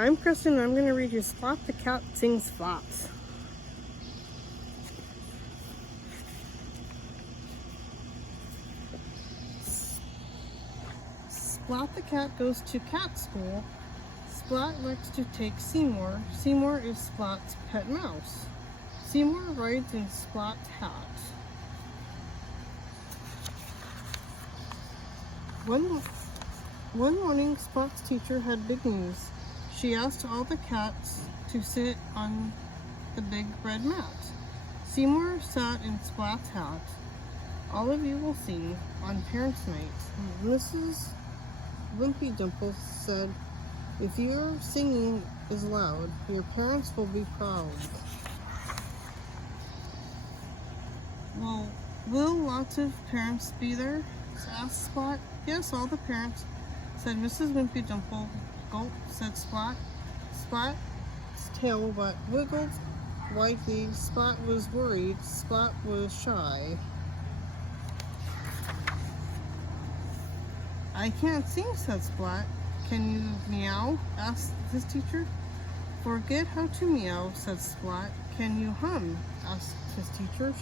I'm Kristen and I'm going to read you Splat the Cat Sings Flats. Splat the cat goes to cat school. Splat likes to take Seymour. Seymour is Splat's pet mouse. Seymour rides in Splat's hat. One morning, Splat's teacher had big news. She asked all the cats to sit on the big red mat. Seymour sat in Splat's hat. All of you will sing on Parents' Night. Mrs. Wimpy Dimple said, "If your singing is loud, your parents will be proud." Well, will lots of parents be there? Asked Splat. "Yes, all the parents," said Mrs. Wimpy Dimple. "Gulp," said Splat. Splat's tail wiggled widely. Splat was worried. Splat was shy. "I can't sing," said Splat. "Can you meow?" asked his teacher. "Forget how to meow," said Splat. "Can you hum?" asked his teacher.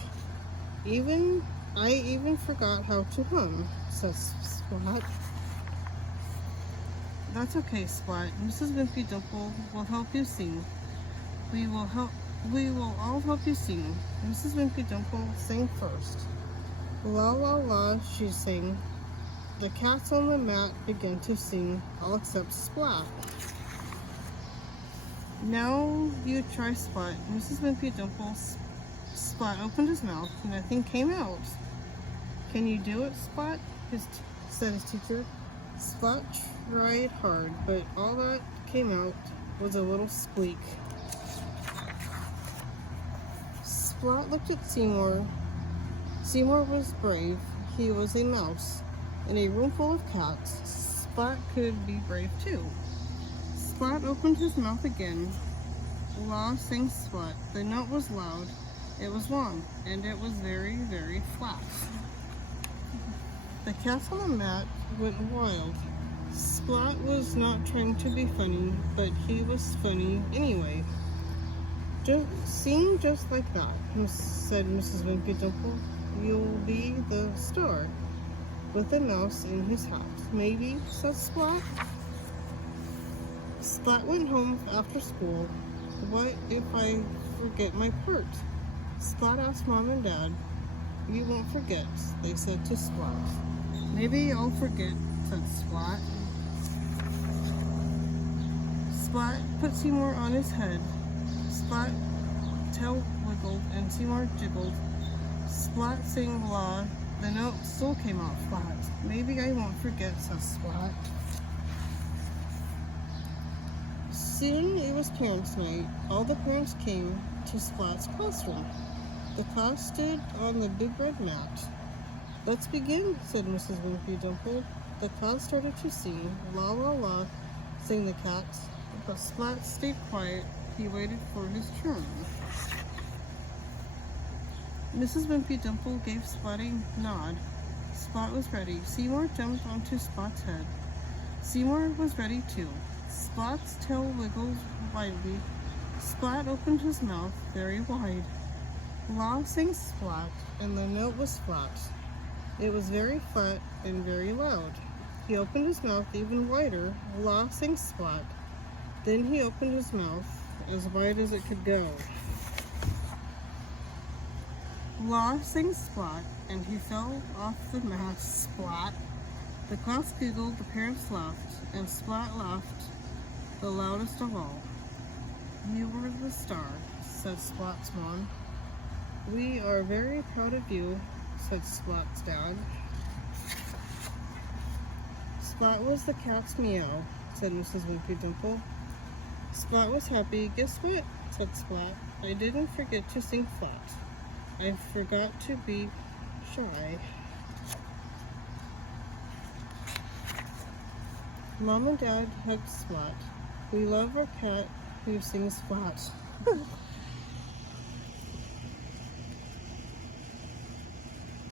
I even forgot how to hum," said Splat. "That's okay, Splat. Mrs. Wimpy Dimple will help you sing. We will all help you sing." Mrs. Wimpy Dimple sang first. "La la la," she sang. The cats on the mat began to sing, all except Splat. "Now you try, Splat." Mrs. Wimpy Dimple. Splat opened his mouth. Nothing came out. "Can you do it, Splat?" said his teacher. Splat tried hard, but all that came out was a little squeak. Splat looked at Seymour. Seymour was brave. He was a mouse. In a room full of cats, Splat could be brave too. Splat opened his mouth again. La sang Splat. The note was loud, it was long, and it was very, very flat. The cats on the mat went wild. Splat was not trying to be funny, but he was funny anyway. "Sing just like that," said Mrs. Wimpy Dimple. "You'll be the star with a mouse in his hat." "Maybe," said Splat. Splat went home after school. "What if I forget my part?" Splat asked Mom and Dad. "You won't forget," they said to Splat. "Maybe I'll forget," said Splat. Splat put Seymour on his head. Splat tail wiggled and Seymour jiggled. Splat sang la. The note still came out flat. "Maybe I won't forget," said Splat. Soon it was Parents' Night. All the parents came to Splat's classroom. The class stood on the big red mat. "Let's begin," said Mrs. Wimpy Dimple. The class started to sing. La la la, sang the cats. But Splat stayed quiet. He waited for his turn. Mrs. Wimpy Dimple gave Splat a nod. Splat was ready. Seymour jumped onto Splat's head. Seymour was ready too. Splat's tail wiggled widely. Splat opened his mouth very wide. La sang Splat, and the note was flat. It was very flat and very loud. He opened his mouth even wider. La sang Splat. Then he opened his mouth as wide as it could go. La sang Splat, and he fell off the mat. Splat. The class giggled, the parents laughed, and Splat laughed the loudest of all. "You were the star," said Splat's mom. "We are very proud of you," said Splat's dad. "Splat was the cat's meow," said Mrs. Wimpy Dimple. Splat was happy. "Guess what?" said Splat. "I didn't forget to sing flat. I forgot to be shy." Mom and Dad hugged Splat. "We love our cat who sings flat."